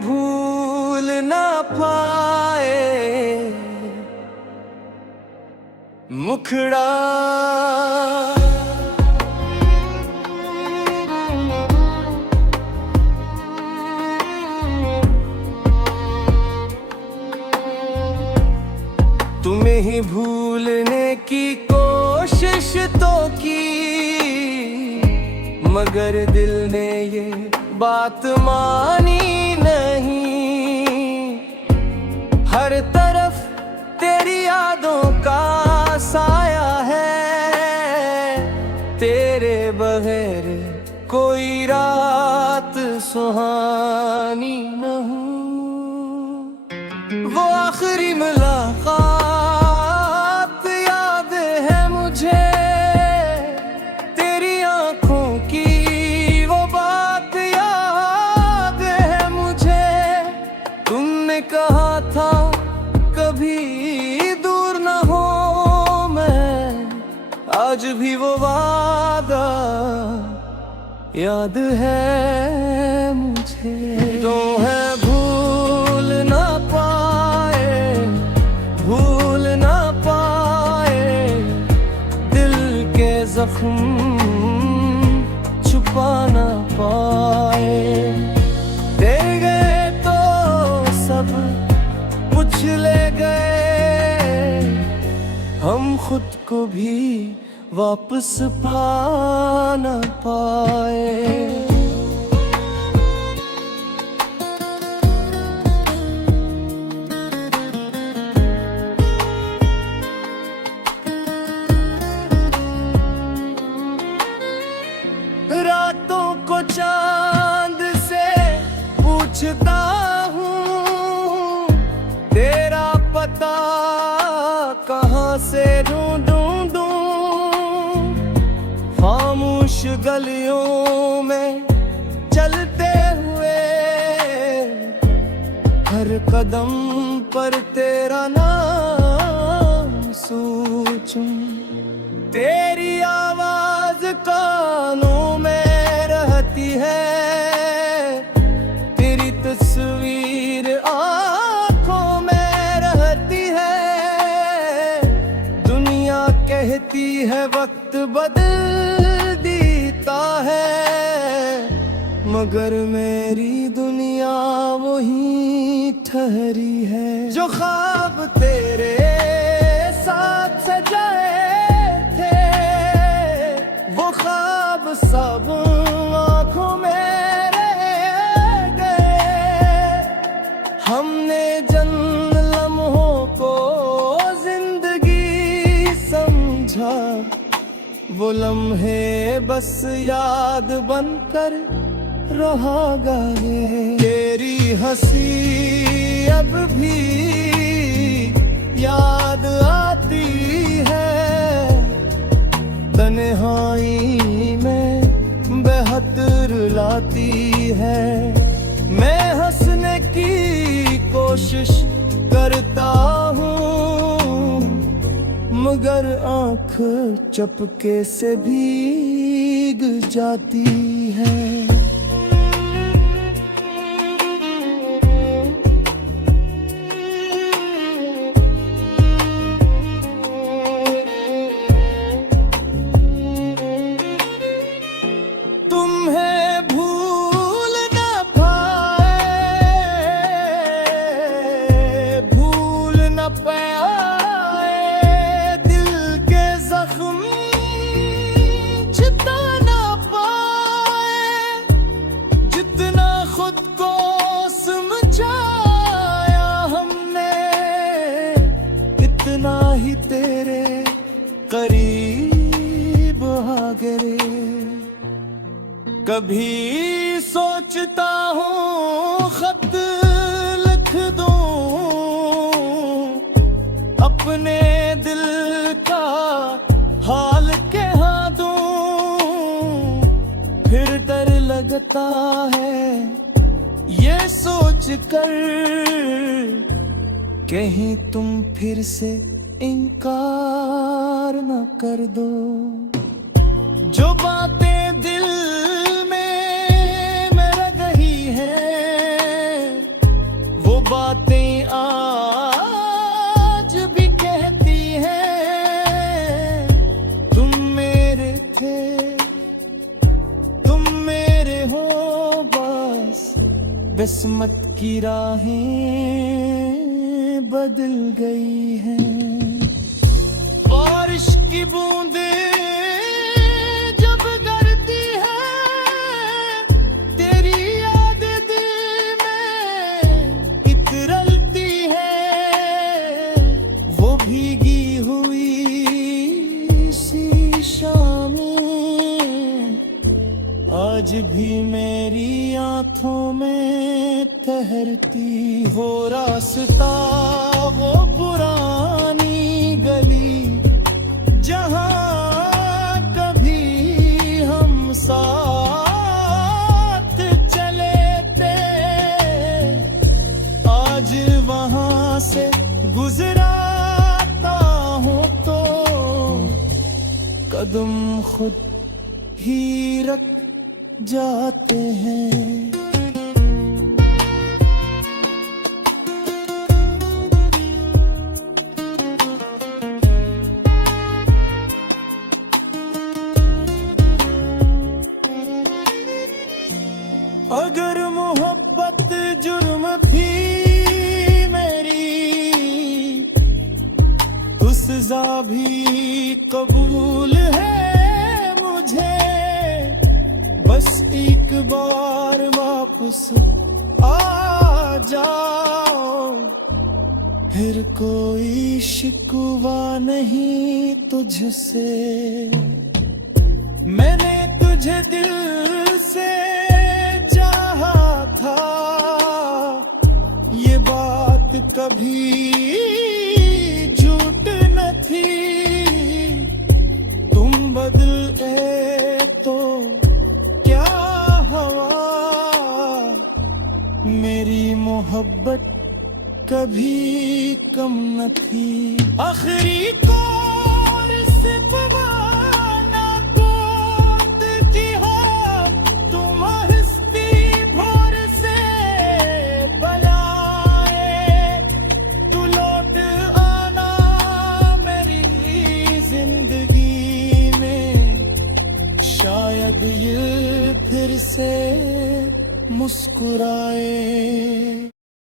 भूल ना पाए मुखड़ा। तुम्हें ही भूलने की कोशिश तो की, मगर दिल ने ये बात मानी नहीं। हर तरफ तेरी यादों का साया है, तेरे बगैर कोई रात सुहानी न हो। वो आखिरी मुलाकात याद है मुझे, तेरी आंखों की वो बात याद है मुझे। तुमने कहा था कभी दूर न हो मैं, आज भी वो वादा याद है मुझे। तो है भूल ना पाए, भूल ना पाए, दिल के जख्म छुपा ना पाए। दे गए तो सब कुछ ले गए, हम खुद को भी वापस पा ना पाए। रातों को चांद से पूछता हूँ, तेरा पता कहाँ से ढूंढूं। खामोश गलियों में चलते हुए, हर कदम पर तेरा नाम सोचूं। तेरी आवाज कानों में रहती है, तेरी तस्वीर आँखों में रहती है। दुनिया कहती है वक्त बदल देता है, मगर मेरी दुनिया वही ठहरी है। जो ख्वाब तेरे साथ सजाए थे, वो ख्वाब सब आँखों में रह गए। हमने जन्म लम्हों को जिंदगी समझा, वो लम्हे बस याद बनकर रहा गए। तेरी हंसी अब भी याद आती है, तन्हाई में बेहद रुलाती है। मैं हंसने की कोशिश करता हूँ, मगर आँख चपके से भीग जाती है। ही तेरे करीब आ गए। कभी सोचता हूँ खत लिख दूँ, अपने दिल का हाल कह दूँ। फिर डर लगता है ये सोच कर, कहीं तुम फिर से इनकार न कर दो। जो बातें दिल में रह गई हैं, बातें आज भी कहती हैं, तुम मेरे थे, तुम मेरे हो बस। किस्मत की राहें बदल गई हैं। बारिश की बूंदें जब गिरती है, तेरी याद दिल में इतरती है। वो भीगी हुई सी शामें आज भी मेरी आंखों में ठहरती। वो रास्ता, वो पुरानी गली, जहाँ कभी हम साथ चले थे, आज वहाँ से गुजराता हूँ तो कदम खुद ही रख जाते हैं। अगर मोहब्बत जुर्म थी मेरी, तो सजा भी कबूल है मुझे। बस एक बार वापस आ जाओ, फिर कोई शिकवा नहीं तुझसे। मैंने तुझे दिल से चाहा था, ये बात कभी झूठ न थी। तुम बदले तो क्या हवा, मेरी मोहब्बत कभी कम न थी। आखिरी को